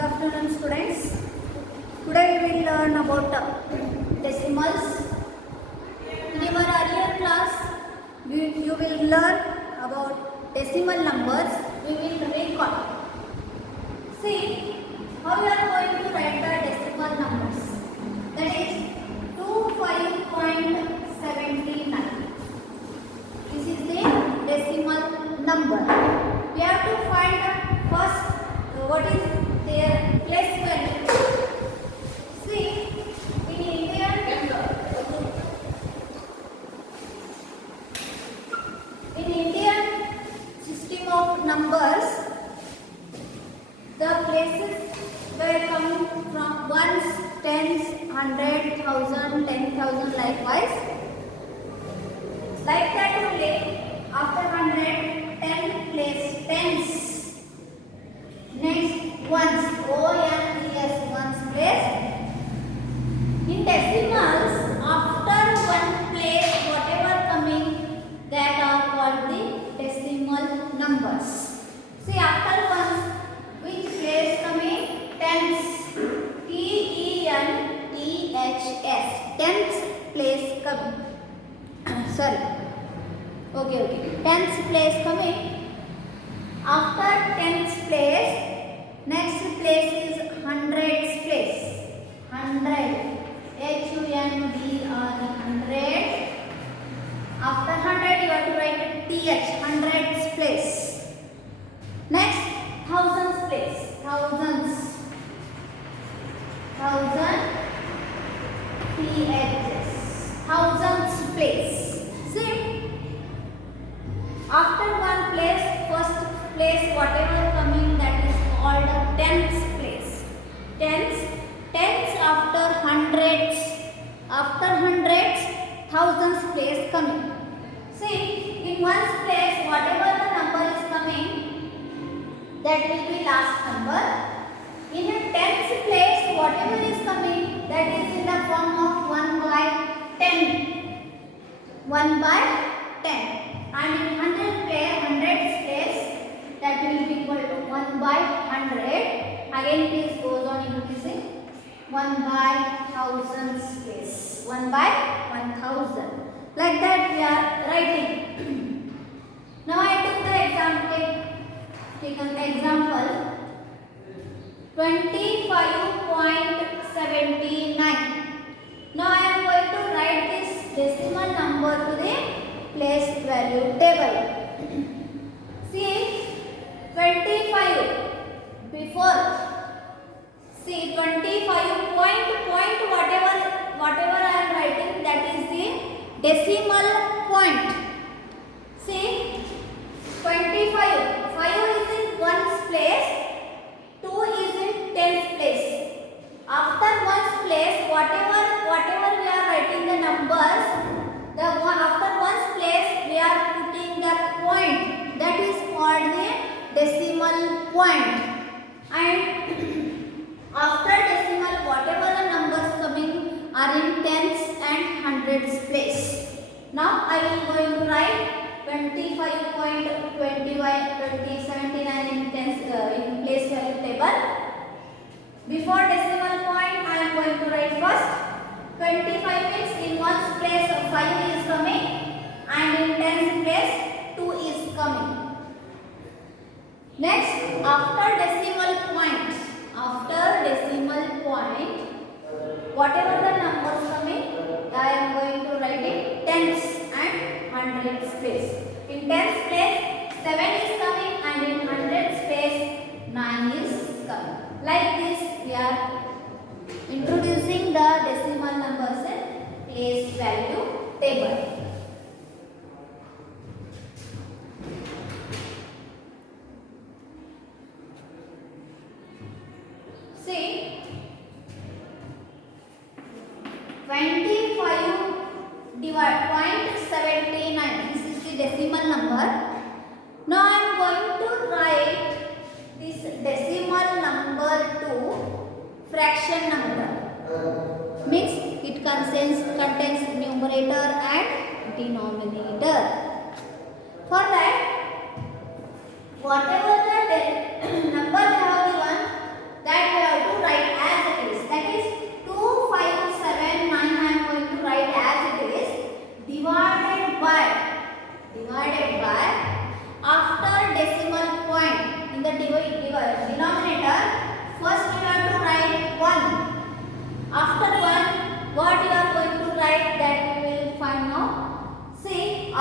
afternoon, students. Today we will learn about decimals. In your earlier class, you will learn about decimal numbers. We will recall. See how we are going to write the decimal numbers. That is 25.79. This is the decimal number. We have to find first what is their place value. See, in Indian system of numbers, the places were coming from ones, tens, 100,000, 10,000 likewise. Like that only, after 100, 10 place tens. Next, ones, O-N-E-S, ones place. In decimals, after one place, whatever coming, that are called the decimal numbers. See, after ones, which place coming? Tens. T-E-N-T-H-S. Tens place coming. Sorry. Okay. Tens place coming. After tens place, next place is hundreds place. 100. H-U-N-D-R-E. 100. After 100 you have to write TH. Hundreds place. Next, thousands place. Thousands. Thousand. THS. Thousands place. See? After one place, first place, whatever coming, that is called tens place. Tens after hundreds. After hundreds, thousands place coming. See, in ones place, whatever the number is coming, that will be last number. In a tens place, whatever is coming, that is in the form of 1/10. 1/10. And in hundreds place, that will be equal to 1/100. Again it goes on increasing. 1/1000 place. 1/1000. Like that we are writing. Now I took the example. Take an example. 25.79. Now I am going to write this decimal number to the place value table. See, 25 before. See, 25 point whatever I am writing, that is the decimal point. See, 25. 5 is in ones place, 2 is in tens place. After ones place, whatever we are writing the numbers, after ones place we are putting the point, that is called the decimal point. And after decimal, whatever the numbers coming are in tens and hundreds place. Now I will going to write 25.2079 in tens in place value table. Before decimal point, I am going to write first 25 means in ones place 5 is coming, and in tens place 2 is coming. Next, after decimal point, whatever the numbers coming, I am going to write in tens and hundreds place. In tens place 7 is coming, and in hundreds place 9 is coming. Like this we are introducing the decimal numbers in place value table. See, 25.79. This is the decimal number. Now I am going to write this decimal number to fraction number. Means it contains numerator and denominator. For that, whatever the number they have given, that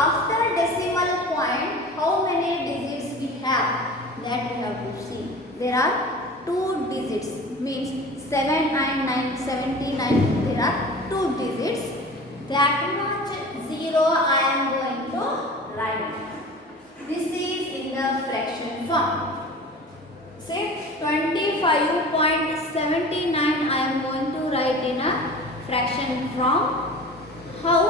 after decimal point, how many digits we have? That we have to see. There are 2 digits, means 7 and 9, 79. There are 2 digits. That much 0 I am going to write. This is in the fraction form. Say 25.79 I am going to write in a fraction form. How?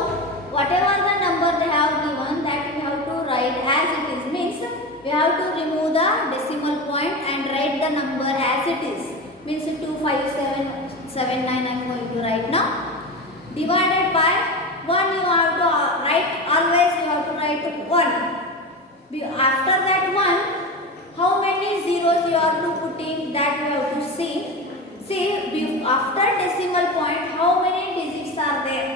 Whatever the number they have given, that we have to write as it is. Means we have to remove the decimal point and write the number as it is. Means 25779 I am going to write now. Divided by 1 you have to write, always you have to write 1. After that 1, how many zeros you are to put in, that we have to see. See, after decimal point, how many digits are there?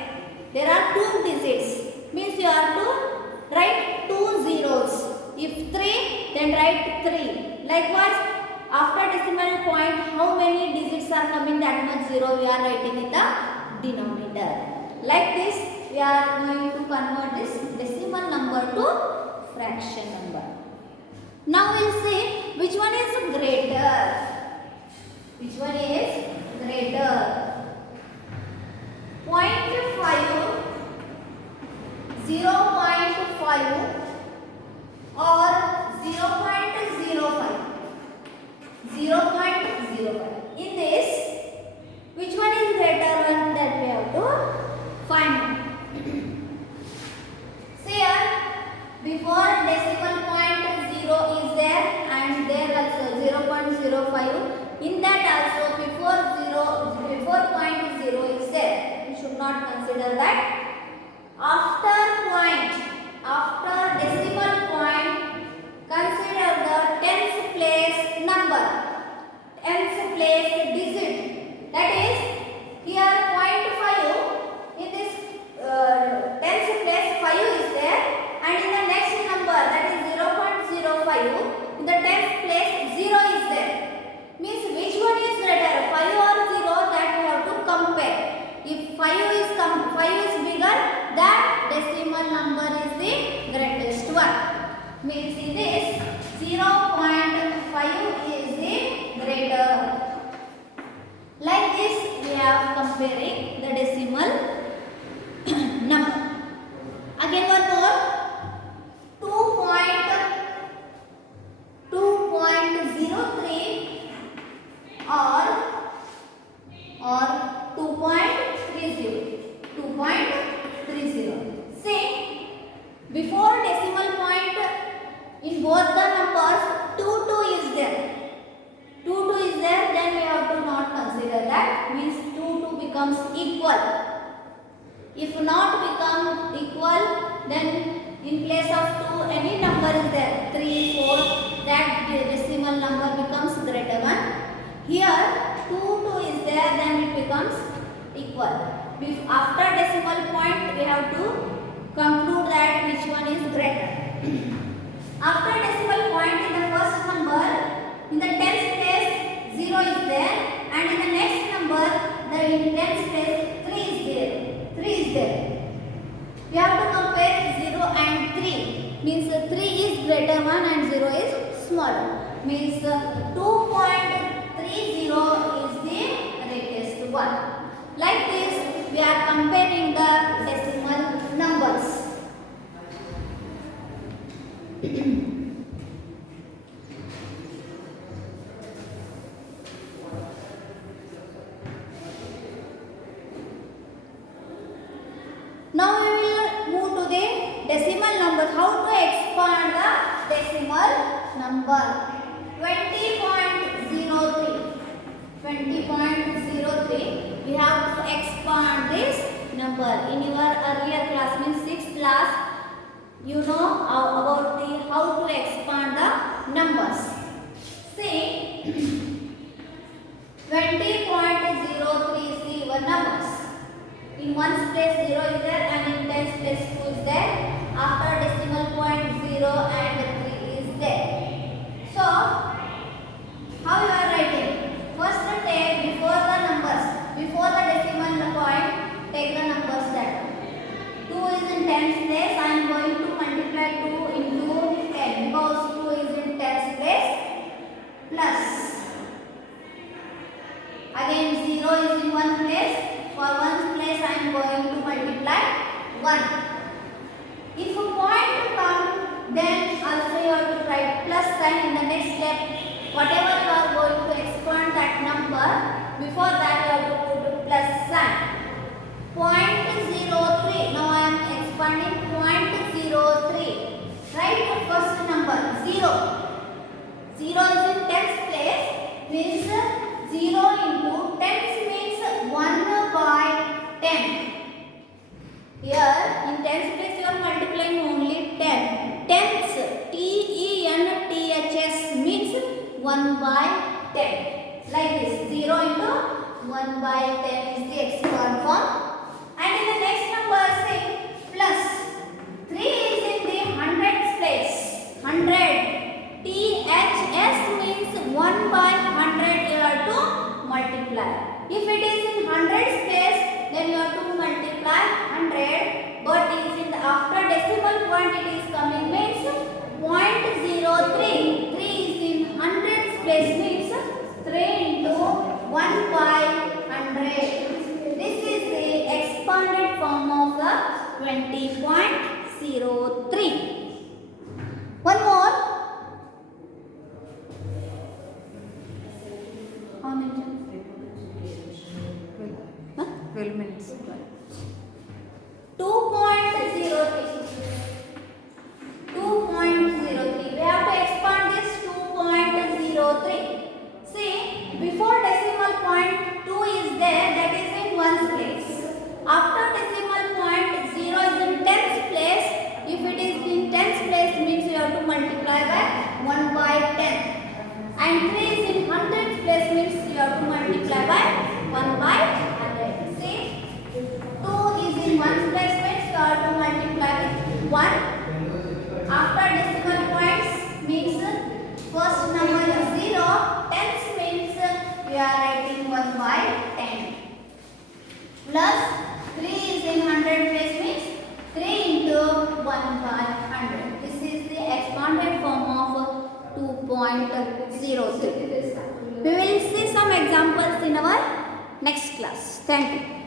There are 2 digits. Means you have to write 2 zeros. If 3, then write 3. Likewise, after decimal point, how many digits are coming, that much 0 we are writing in the denominator. Like this, we are going to convert this decimal number to fraction number. Now we will see which one is greater. Which one is greater? 0.5, 0.5 or 0.05. 0.05. In this, which one is greater one, that we have to find. See here, before decimal point 0 is there, and there also 0.05. In that also before 0.0 is there. We should not consider that. After decimal point, consider the tens place number, tens place digit. That is, here 0.5, in this tens place 5 is there, and in the next number, that is 0.05, in the tens place 0 is there. Means which one is greater, 5 or 0, that we have to compare. If 5 is bigger, that decimal number is the greatest one. Means in this, 0.5 is the greater. Like this, we are comparing the decimal number. Again one more, 2.03 or 2.30. See, before decimal point, in both the numbers 2 is there. 2 is there, then we have to not consider that. Means 2 becomes equal. If not become equal, then in place of 2 any number is there, 3, 4, that decimal number becomes greater one. Here 2 is there, then it becomes equal. After decimal point, we have to conclude that which one is greater. After decimal point, in the first number, in the tens place 0 is there, and in the next number, the tens place 3 is there. We have to compare 0 and 3. Means 3 is greater one and 0 is smaller. Means 2.30 is the greatest one. Like this, we are comparing the decimal numbers. Now we will move to the decimal numbers. How to expand the decimal number? 20.03. 20.03. We have to expand this number. In your earlier class, means 6th class, you know about how to expand the numbers. See, 20.03 is the numbers. In ones place 0 is there, and in tens place 2 is there. After decimal point 0 and 3 is there. So, how you are writing? First take before the numbers, before the decimal point, take the numbers that 2 is in tens place. I am going to step, whatever you are going to expand that number, before that you have to put plus sign. 0.03. Now I am expanding 0.03. Write the first number 0. 0 is in tens place, means 0 into tens means 1 by 10. Here in tens place you are multiplying only 10. Tens, TENTHS means 1 by 10. Like this, 0 into 1 by 10 is the expand form. And in the next number say plus 3 is in the hundreds place. 100. THS means 1 by 100 you have to multiply. If it is in hundreds place, then you have to multiply 100. But it is in the after decimal point it is coming means 0.03. 3 is in hundreds place means 3 into 1 by 100. This is the expanded form of the 20.03. One more. How many? 12 minutes. 2.03. 2.03. We have to expand this 2.03. See, before decimal point 2 is there, that is in ones place. After decimal point 0 is in tens place. If it is in tens place, means you have to multiply by 1 by 10. And 3 is in hundreds place, means you have to multiply by 1 by 100. See, 2 is in ones place, means you have to multiply with 1. After decimal points means first number is 0. Tens means you are writing 1 by 10. Plus 3 is in 100 place means 3 into 1 by 100. This is the expanded form of 2.03. We will see some examples in our next class. Thank you.